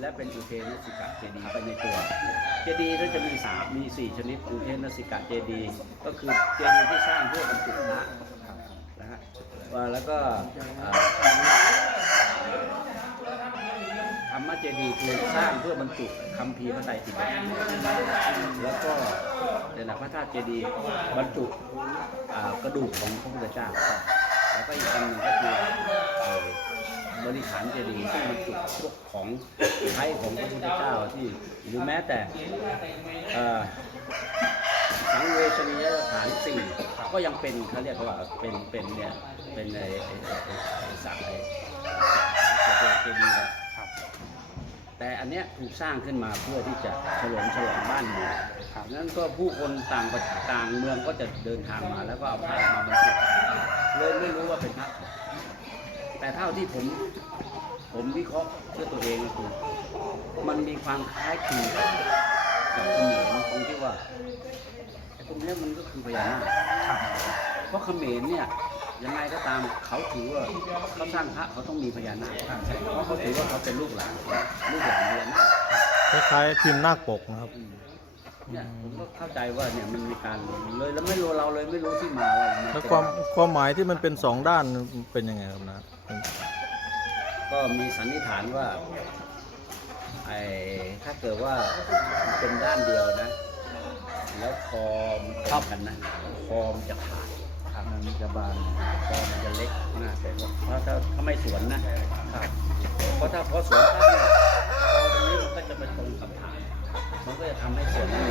และเป็นอุเทนสิกะเจดีไปในตัว เจดีก็จะมีสามมีสี่ชนิดอุเทนสิกะเจดี ก็คือเจดีที่สร้างเพื่อบรรจุพระนะฮะแล้วก็อ่าธรรมเจดีคือสร้างเพื่อบรรจุคัมภีพระไตรปิฎกแล้วก็เดี๋ยวนะพระธาตุเจดีบรรจุกระดูกของพระพุทธเจ้า แล้วก็อีกอันหนึ่งก็คือเอ่อบ ริขารเจดีย์ซึ่งบรรจุพวกของใช้ของพระพุทธเจ้าที่หรือแม้แต่เอ่อสังเวชนียสถานสี่ก็ยังเป็นเขาเรียกว่าเป็นเป็นเนี่ยเป็นไอ้ไอ้ไอ้ไอ้ไอ้สักไอเจดีย์แต่อันเนี้ยถูกสร้างขึ้นมาเพื่อที่จะเฉลิมฉลองบ้านเมืองนั้นก็ผู้คนต่างประต่างเมืองก็จะเดินทางมาแล้วก็เอาพระมาบรรจุเลยไม่รู้ว่าเป็นพระ แต่เท่าที่ผม ผมวิเคราะห์เพื่อตัวเองก็คือมันมีความคล้ายคลึงกับเขมรตรงที่ว่าไอ้ตรงเนี้ยมันก็คือพญานาคเพราะเขมรเนี่ยยังไงก็ตามเขาถือว่าเขาสร้างพระเขาต้องมีพญานาคเพราะเขาถือว่าเขาเป็นลูกหลานลูกหลานพญานาคคล้ายๆพิมพ์นาคปกนะครับ เนี่ยผมก็เข้าใจว่าเนี่ยมันมีการเลยแล้วไม่รู้เราเลยไม่รู้ที่มาว่ามันแล้วเป็นความความหมายที่มันเป็นสองด้านเป็นยังไงครับนะก็มีสันนิษฐานว่าไอ้ถ้าเกิดว่ามันเป็นด้านเดียวนะ แล้วคอมันตรงกันนะคอมันจะขาดมันจะบานคอมันจะเล็กมากเลยเพราะถ้าถ้าไม่สวนนะเพราะถ้าพอสวนปั๊บ จะทำให้สวนนี่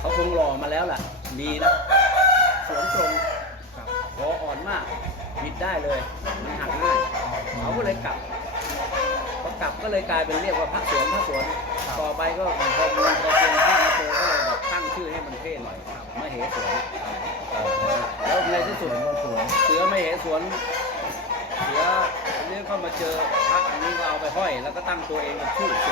เขาคงรอมาแล้วล่ะดีนะสวนตรงคออ่อนมากบิดได้เลยมันหักง่ายเขาก็เลยกลับพอกลับก็เลยกลายเป็นเรียกว่าพระสวนพระสวนต่อไปก็พอมีพอเพียงพระมาโตก็เลยแบบตั้งชื่อให้มันเท่หน่อยมเหสวนแล้วในที่สุดเสือไม่เหสวนเสืออันนี้ก็มาเจอพระอันนี้ก็เอาไปห้อย แล้วก็ตั้งตัวเองเป็นชื่อเสือ